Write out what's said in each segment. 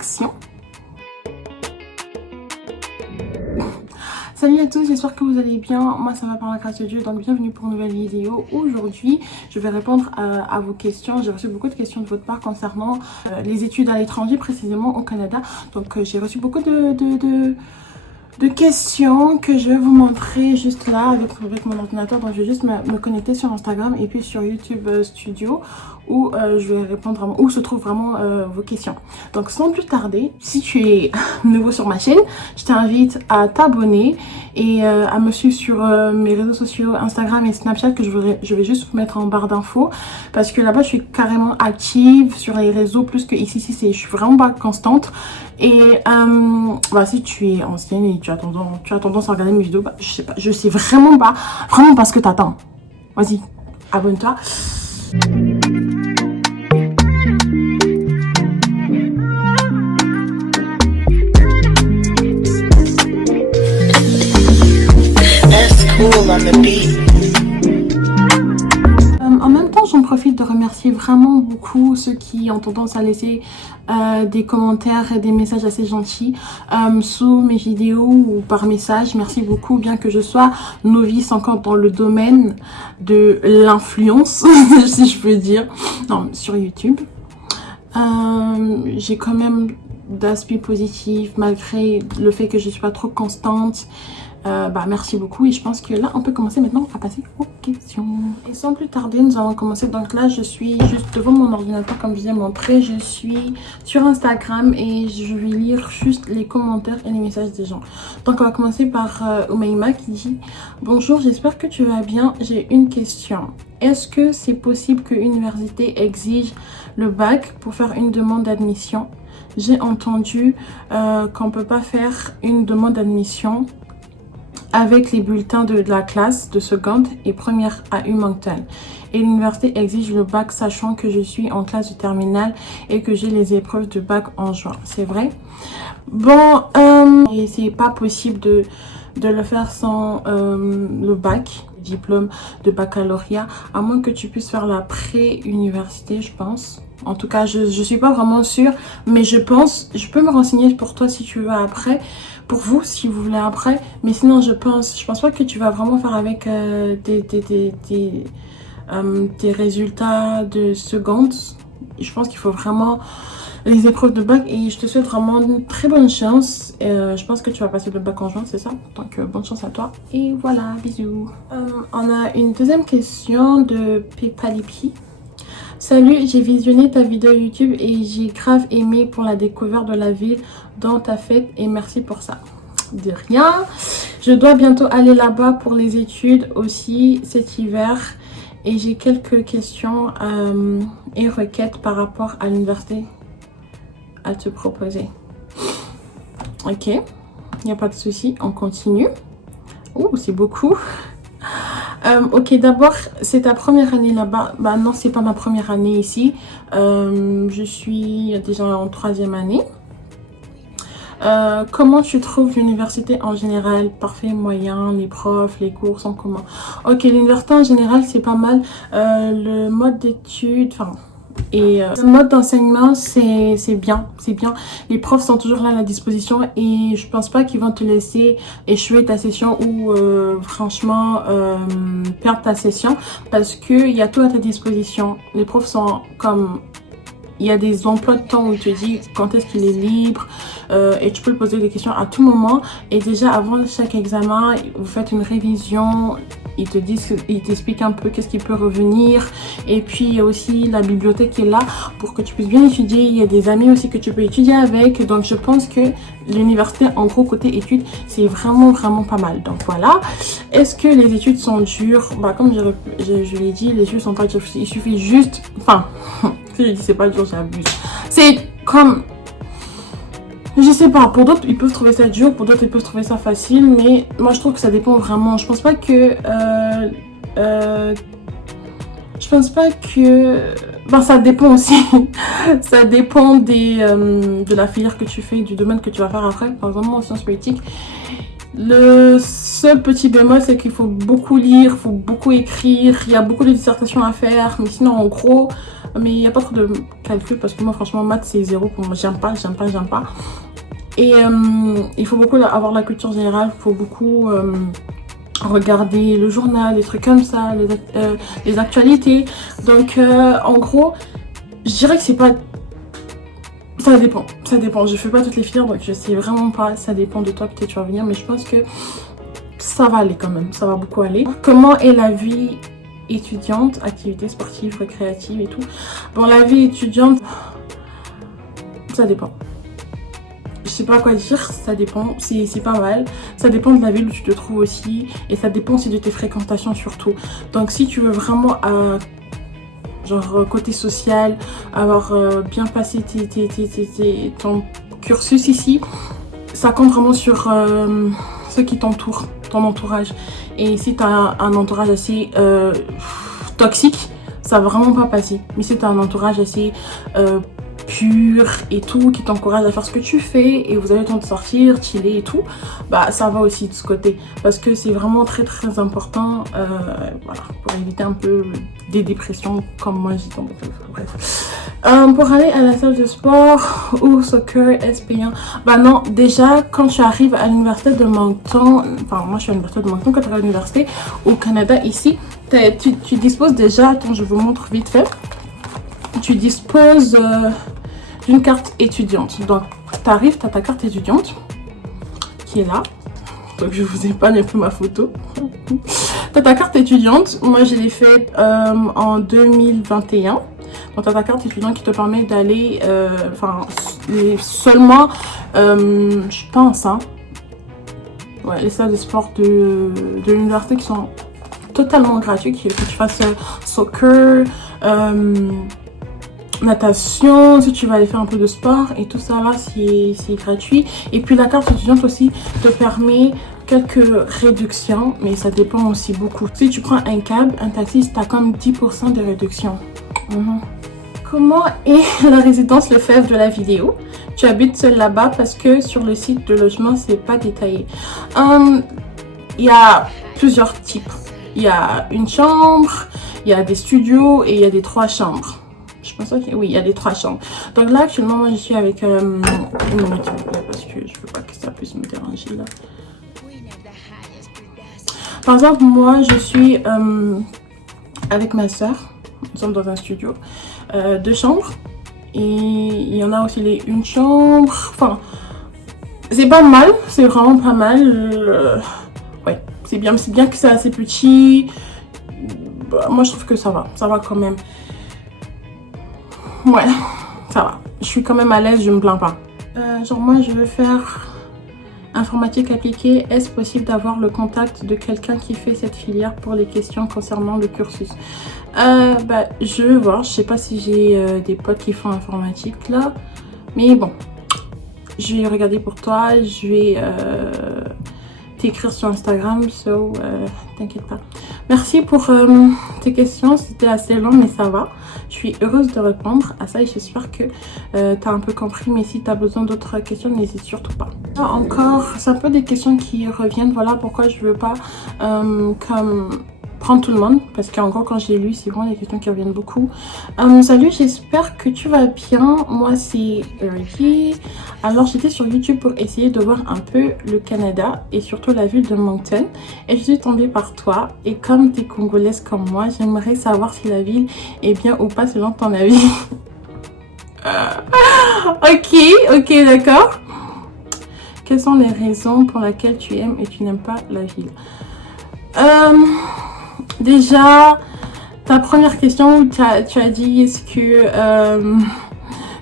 action. Salut à tous, j'espère que vous allez bien. Moi ça va par la grâce de Dieu, donc bienvenue pour une nouvelle vidéo. Aujourd'hui je vais répondre à vos questions. J'ai reçu beaucoup de questions de votre part concernant les études à l'étranger, précisément au Canada. Donc j'ai reçu beaucoup de questions que je vais vous montrer juste là avec mon ordinateur. Donc je vais juste me connecter sur Instagram et puis sur YouTube Studio où je vais répondre où se trouvent vraiment vos questions. Donc sans plus tarder, si tu es nouveau sur ma chaîne, je t'invite à t'abonner et à me suivre sur mes réseaux sociaux Instagram et Snapchat que je vais juste vous mettre en barre d'infos parce que là-bas je suis carrément active sur les réseaux plus que ici. Je suis vraiment pas constante. Et si tu es ancienne et tu as tendance à regarder mes vidéos, je sais vraiment pas ce que t'attends. Vas-y, abonne-toi. En même temps, j'en profite de remercier vraiment beaucoup ceux qui ont tendance à laisser des commentaires et des messages assez gentils sous mes vidéos ou par message. Merci beaucoup, bien que je sois novice encore dans le domaine de l'influence, si je peux dire, non, sur YouTube. J'ai quand même d'aspects positifs malgré le fait que je ne suis pas trop constante. Merci beaucoup et je pense que là on peut commencer maintenant à passer aux questions. Et sans plus tarder, nous allons commencer. Donc là je suis juste devant mon ordinateur comme je vous ai montré. Je suis sur Instagram et je vais lire juste les commentaires et les messages des gens. Donc on va commencer par Oumaima qui dit: bonjour, j'espère que tu vas bien, j'ai une question. Est-ce que c'est possible que l'université exige le bac pour faire une demande d'admission? J'ai entendu qu'on ne peut pas faire une demande d'admission avec les bulletins de la classe de seconde et première à Moncton. Et l'université exige le bac sachant que je suis en classe de terminale et que j'ai les épreuves de bac en juin. C'est vrai? Bon, et c'est pas possible de le faire sans le bac, diplôme de baccalauréat, à moins que tu puisses faire la pré-université, je pense. En tout cas, je suis pas vraiment sûre, mais je pense, je peux me renseigner pour toi si tu veux après, pour vous si vous voulez après, mais sinon je pense pas que tu vas vraiment faire avec tes résultats de seconde. Je pense qu'il faut vraiment les épreuves de bac et je te souhaite vraiment une très bonne chance. Je pense que tu vas passer le bac en juin, c'est ça? Donc bonne chance à toi et voilà, bisous. On a une deuxième question de Pepalipi. Salut, j'ai visionné ta vidéo YouTube et j'ai grave aimé pour la découverte de la ville dans ta fête et merci pour ça. De rien. Je dois bientôt aller là-bas pour les études aussi cet hiver et j'ai quelques questions et requêtes par rapport à l'université à te proposer. Ok, il n'y a pas de souci, on continue. Ouh, c'est beaucoup. Ok, d'abord, c'est ta première année là-bas? Bah non, c'est pas ma première année ici. Je suis déjà en 3e année. Comment tu trouves l'université en général? Parfait, moyen, les profs, les cours sont comment? Ok, l'université en général, c'est pas mal. Le mode d'études, le mode d'enseignement, c'est bien. Les profs sont toujours là à la disposition et je pense pas qu'ils vont te laisser échouer ta session ou franchement perdre ta session parce qu'il y a tout à ta disposition. Les profs sont comme... Il y a des emplois de temps où il te dit quand est-ce qu'il est libre et tu peux lui poser des questions à tout moment. Et déjà avant chaque examen, vous faites une révision. Ils t'expliquent un peu qu'est-ce qui peut revenir. Et puis il y a aussi la bibliothèque qui est là pour que tu puisses bien étudier. Il y a des amis aussi que tu peux étudier avec. Donc je pense que l'université en gros côté études, c'est vraiment pas mal. Donc voilà. Est-ce que les études sont dures? Comme je l'ai dit, les études sont pas dures. Il suffit juste... Si je dis c'est pas dur, j'abuse. C'est comme... Je sais pas, pour d'autres ils peuvent trouver ça dur, pour d'autres ils peuvent trouver ça facile, mais moi je trouve que ça dépend vraiment. Je pense pas que... ça dépend aussi. Ça dépend de la filière que tu fais, du domaine que tu vas faire après. Par exemple, moi en sciences politiques, le seul petit bémol c'est qu'il faut beaucoup lire, il faut beaucoup écrire, il y a beaucoup de dissertations à faire, mais sinon en gros Mais il n'y a pas trop de calcul parce que moi franchement maths c'est zéro pour moi, j'aime pas. Et il faut beaucoup avoir la culture générale, il faut beaucoup regarder le journal, des trucs comme ça, les actualités. Donc en gros, je dirais que c'est pas... Ça dépend, je fais pas toutes les filières donc je sais vraiment pas, ça dépend de toi, peut-être tu vas venir, mais je pense que ça va aller quand même, ça va beaucoup aller. Comment est la vie étudiante, activités sportives, récréatives et tout? Bon, la vie étudiante, ça dépend. Je sais pas quoi dire, ça dépend, c'est pas mal. Ça dépend de la ville où tu te trouves aussi et ça dépend aussi de tes fréquentations surtout. Donc si tu veux vraiment genre côté social, avoir bien passé ton cursus ici, ça compte vraiment sur ceux qui t'entourent, ton entourage. Et si tu as un entourage assez toxique, ça va vraiment pas passer. Mais si tu as un entourage assez pur et tout, qui t'encourage à faire ce que tu fais et vous avez le temps de sortir, chiller et tout, bah ça va aussi de ce côté. Parce que c'est vraiment très important voilà, pour éviter un peu des dépressions comme moi j'y tombe. Bref. Pour aller à la salle de sport ou soccer, SP1, bah non, déjà quand tu arrives à l'université de Moncton, enfin moi je suis à l'université de Moncton, quand tu arrives à l'université au Canada ici, tu disposes déjà, attends je vous montre vite fait, tu disposes d'une carte étudiante. Donc tu arrives, tu as ta carte étudiante qui est là, donc je vous épargne un peu ma photo. Tu as ta carte étudiante, moi je l'ai faite en 2021. Donc tu as ta carte étudiante qui te permet d'aller, enfin seulement, je pense, hein, ouais, les salles de sport de l'université qui sont totalement gratuites, que tu fasses soccer, natation, si tu vas aller faire un peu de sport et tout ça là c'est gratuit. Et puis la carte étudiante aussi te permet quelques réductions, mais ça dépend aussi beaucoup. Si tu prends un cab, un taxi, tu as comme 10% de réduction. Comment est la résidence Lefebvre de la vidéo? Tu habites seul là-bas parce que sur le site de logement c'est pas détaillé. Il y a plusieurs types. Il y a une chambre, il y a des studios et il y a des 3 chambres. Je pense que oui, il y a des 3 chambres. Donc là actuellement moi je suis avec une minute parce que je veux pas que ça puisse me déranger là. Par exemple moi je suis avec ma soeur. Nous sommes dans un studio, 2 chambres et il y en a aussi les 1 chambre. Enfin, c'est pas mal, c'est vraiment pas mal. Ouais, c'est bien que c'est assez petit. Bah, moi je trouve que ça va quand même. Ouais, ça va. Je suis quand même à l'aise, je me plains pas. Genre moi je veux faire informatique appliquée. Est-ce possible d'avoir le contact de quelqu'un qui fait cette filière pour les questions concernant le cursus? Bah je vais voir, je sais pas si j'ai des potes qui font informatique là, mais bon, je vais regarder pour toi, je vais t'écrire sur Instagram, so t'inquiète pas. Merci pour tes questions, c'était assez long mais ça va. Je suis heureuse de répondre à ça et j'espère que tu as un peu compris, mais si tu as besoin d'autres questions, n'hésite surtout pas. Encore, c'est un peu des questions qui reviennent, voilà pourquoi je veux pas comme prendre tout le monde, parce qu'en gros quand j'ai lu c'est vraiment des questions qui reviennent beaucoup. Salut, j'espère que tu vas bien, moi c'est Ricky. Alors j'étais sur YouTube pour essayer de voir un peu le Canada et surtout la ville de Moncton et je suis tombée par toi et comme tu es congolaise comme moi, j'aimerais savoir si la ville est bien ou pas selon ton avis. Ok d'accord. Quelles sont les raisons pour lesquelles tu aimes et tu n'aimes pas la ville? Déjà, ta première question où tu as dit est-ce que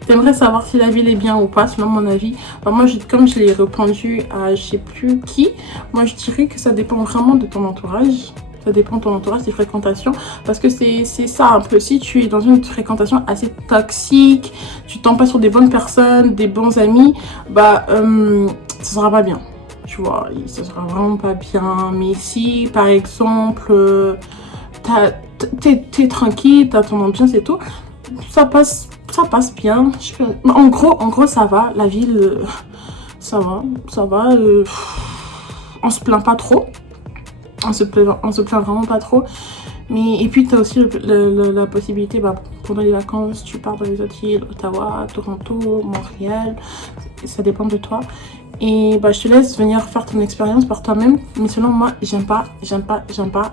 tu aimerais savoir si la ville est bien ou pas, selon mon avis. Enfin, moi, comme je l'ai répondu à je sais plus qui, moi je dirais que ça dépend vraiment de ton entourage. Ça dépend de ton entourage, tes fréquentations. Parce que c'est ça un peu. Si tu es dans une fréquentation assez toxique, tu tombes pas sur des bonnes personnes, des bons amis, bah ça sera pas bien. Tu vois, ça sera vraiment pas bien. Mais si par exemple t'es tranquille, t'as ton ambiance et tout, ça passe bien. En gros ça va, la ville ça va, on se plaint pas trop, on se plaint vraiment pas trop. Mais et puis t'as aussi la possibilité, bah, pendant les vacances, tu pars dans les autres îles, Ottawa, Toronto, Montréal, ça dépend de toi. Et bah, je te laisse venir faire ton expérience par toi-même. Mais selon moi, j'aime pas.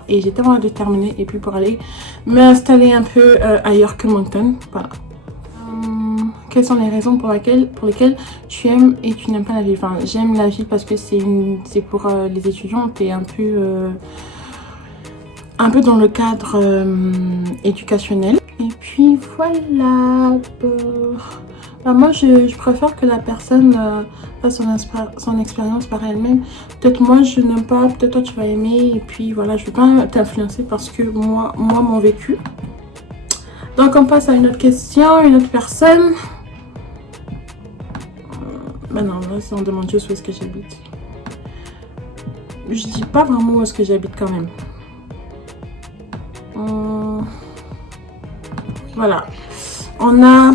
Et j'ai tellement déterminée. Et puis pour aller m'installer un peu ailleurs que Moncton. Voilà. Quelles sont les raisons pour lesquelles tu aimes et tu n'aimes pas la ville? Enfin, j'aime la ville parce que c'est pour les étudiants. T'es un peu dans le cadre éducationnel. Et puis voilà. Bah, moi, je préfère que la personne fasse son expérience par elle-même. Peut-être moi, je n'aime pas, peut-être toi, tu vas aimer. Et puis voilà, je ne vais pas t'influencer parce que moi mon vécu. Donc, on passe à une autre question, une autre personne. Bah non, là, si on demande juste où est-ce que j'habite. Je dis pas vraiment où est-ce que j'habite quand même. Voilà. On a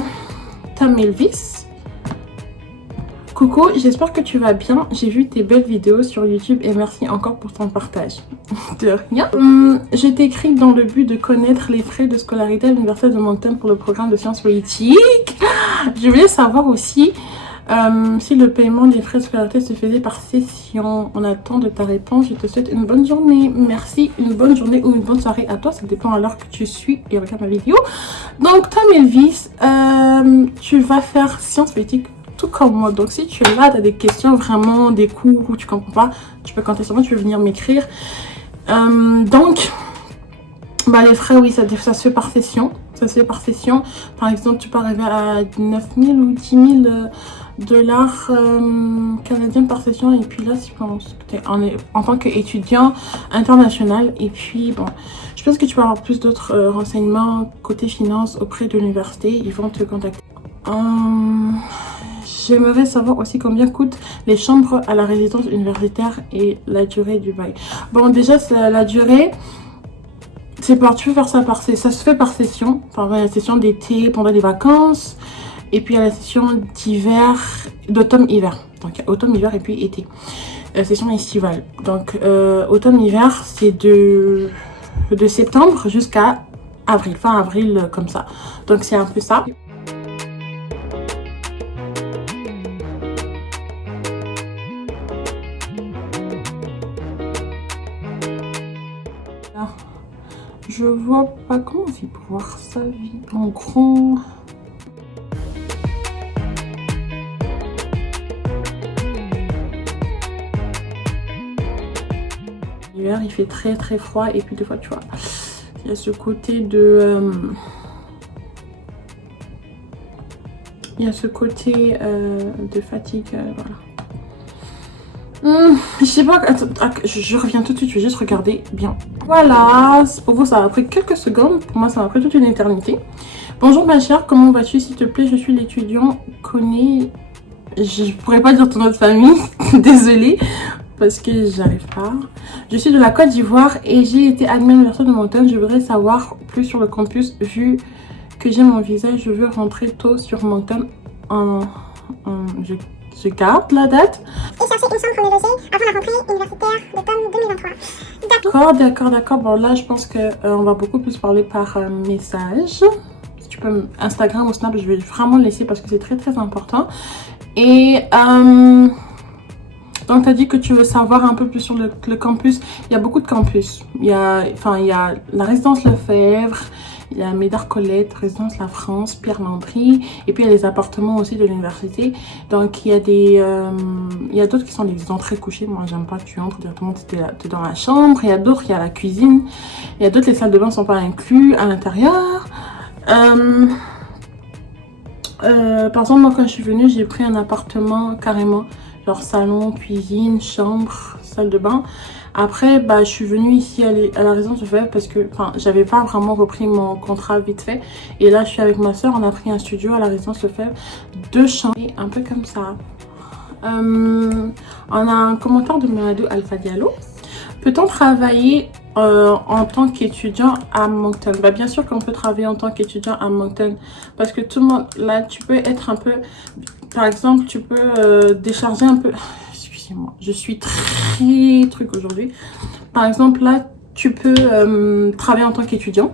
Tom Elvis. Coucou, j'espère que tu vas bien. J'ai vu tes belles vidéos sur YouTube et merci encore pour ton partage. De rien. Je t'écris dans le but de connaître les frais de scolarité à l'Université de Moncton pour le programme de sciences politiques. Je voulais savoir aussi si le paiement des frais de scolarité se faisait par session. On attend de ta réponse. Je te souhaite une bonne journée. Merci, une bonne journée ou une bonne soirée à toi. Ça dépend à l'heure que tu suis et regarde ma vidéo. Donc, Tom Elvis, tu vas faire sciences politiques tout comme moi. Donc, si tu es là, tu as des questions, vraiment des cours où tu comprends pas, tu peux compter sur moi, tu peux venir m'écrire. Donc, bah, les frais, oui, ça se fait par session. Ça se fait par session. Par exemple, tu peux arriver à 9 000 ou 10 000 dollars canadiens par session. Et puis là, je pense que tu es en tant qu'étudiant international. Et puis, bon, je pense que tu peux avoir plus d'autres renseignements côté finance auprès de l'université. Ils vont te contacter. J'aimerais savoir aussi combien coûtent les chambres à la résidence universitaire et la durée du bail. Bon, déjà, la durée... tu peux faire ça ça se fait par session. Pendant la session d'été, pendant les vacances. Et puis, il y a la session d'hiver, d'automne-hiver. Donc, il y a automne-hiver et puis été. Session estivale. Donc, automne-hiver, c'est de septembre jusqu'à avril. Fin avril, comme ça. Donc, c'est un peu ça. Je vois pas comment on fait pour voir sa vie en grand. L'hiver il fait très très froid et puis des fois tu vois il y a ce côté de de fatigue, voilà. Je sais pas, attends, je reviens tout de suite, je vais juste regarder bien. Voilà, pour vous ça a pris quelques secondes, pour moi ça m'a pris toute une éternité. Bonjour ma chère, comment vas-tu? S'il te plaît, je suis l'étudiant connais... Je pourrais pas dire ton nom de famille, désolée, parce que j'arrive pas. Je suis de la Côte d'Ivoire et j'ai été admise à l'Université de Moncton. Je voudrais savoir plus sur le campus, vu que j'ai mon visa, je veux rentrer tôt sur Moncton. Je garde la date. Et chercher une chambre pour me loger avant la rentrée universitaire d'automne 2023. D'accord. Bon, là, je pense qu'on va beaucoup plus parler par message. Si tu peux, Instagram ou Snap, je vais vraiment le laisser parce que c'est très, très important. Et donc, tu as dit que tu veux savoir un peu plus sur le campus. Il y a beaucoup de campus. Il y a la résidence Lefebvre. Il y a Médard Colette, Résidence La France, Pierre Landry. Et puis, il y a les appartements aussi de l'université. Donc, il y a d'autres qui sont des entrées couchées. Moi, j'aime pas. Tu entres directement, tu es dans la chambre. Il y a d'autres, il y a la cuisine. Il y a d'autres, les salles de bain ne sont pas inclus à l'intérieur. Par exemple, moi, quand je suis venue, j'ai pris un appartement carrément. Genre salon, cuisine, chambre, salle de bain. Après, bah, je suis venue ici à la résidence Lefebvre parce que j'avais pas vraiment repris mon contrat vite fait. Et là, je suis avec ma soeur, on a pris un studio à la résidence Lefebvre, 2 chambres, un peu comme ça. On a un commentaire de Mamadou Alpha Diallo. Peut-on travailler en tant qu'étudiant à Moncton? Bah, bien sûr qu'on peut travailler en tant qu'étudiant à Moncton parce que tout le monde, là, tu peux être un peu... Par exemple, tu peux décharger un peu... Excusez-moi, je suis très truc aujourd'hui. Par exemple, là, tu peux travailler en tant qu'étudiant.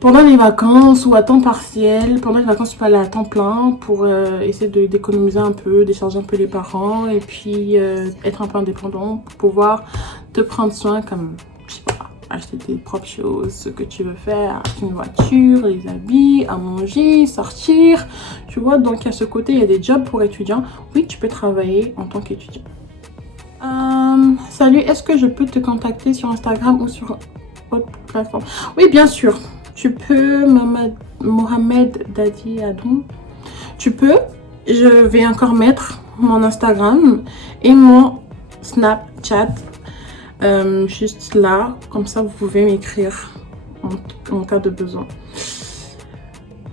pendant les vacances ou à temps partiel. Pendant les vacances, tu peux aller à temps plein pour essayer d'économiser un peu, décharger un peu les parents et puis être un peu indépendant pour pouvoir te prendre soin comme, je sais pas, acheter tes propres choses, ce que tu veux faire, acheter une voiture, les habits, à manger, sortir, tu vois. Donc à ce côté, il y a des jobs pour étudiants. Oui, tu peux travailler en tant qu'étudiant. Salut, est-ce que je peux te contacter sur Instagram ou sur autre plateforme? Oui, bien sûr. Tu peux, Mohamed Dadi Adoum. Tu peux. Je vais encore mettre mon Instagram et mon Snapchat juste là. Comme ça, vous pouvez m'écrire en cas de besoin.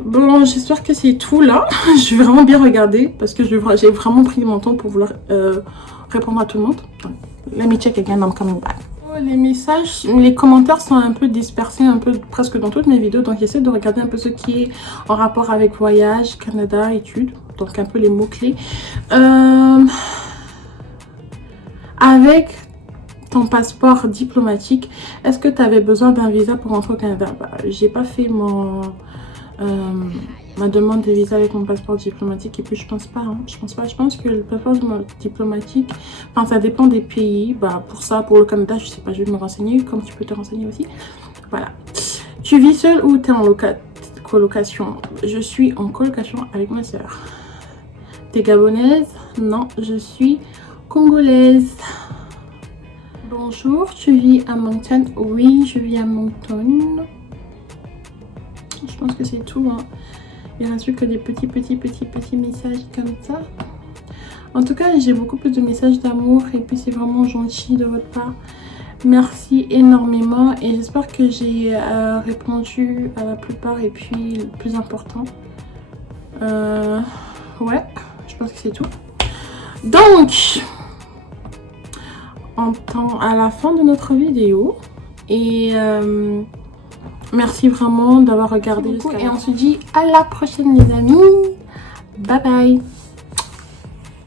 Bon, j'espère que c'est tout là. Je vais vraiment bien regarder parce que j'ai vraiment pris mon temps pour vouloir répondre à tout le monde. Let me check again, I'm coming back. Les messages, les commentaires sont un peu dispersés, un peu presque dans toutes mes vidéos. Donc j'essaie de regarder un peu ce qui est en rapport avec voyage, Canada, études. Donc un peu les mots-clés. Avec ton passeport diplomatique, est-ce que tu avais besoin d'un visa pour rentrer au Canada? J'ai pas fait ma demande de visa avec mon passeport diplomatique et puis je pense pas, hein. Je pense que le passeport diplomatique, enfin ça dépend des pays. Pour ça, pour le Canada, je sais pas, je vais me renseigner comme tu peux te renseigner aussi. Voilà. Tu vis seule ou tu es en colocation? Je suis en colocation avec ma soeur. T'es gabonaise? Non, je suis congolaise. Bonjour, tu vis à Moncton? Oui, je vis à Moncton. Je pense que c'est tout, hein. Il ne reste plus que des petits messages comme ça. En tout cas, j'ai beaucoup plus de messages d'amour et puis c'est vraiment gentil de votre part. Merci énormément et j'espère que j'ai répondu à la plupart et puis le plus important. Ouais, je pense que c'est tout. Donc, on tend à la fin de notre vidéo et merci vraiment d'avoir regardé jusqu'à la fin. Et on se dit à la prochaine les amis. Bye bye.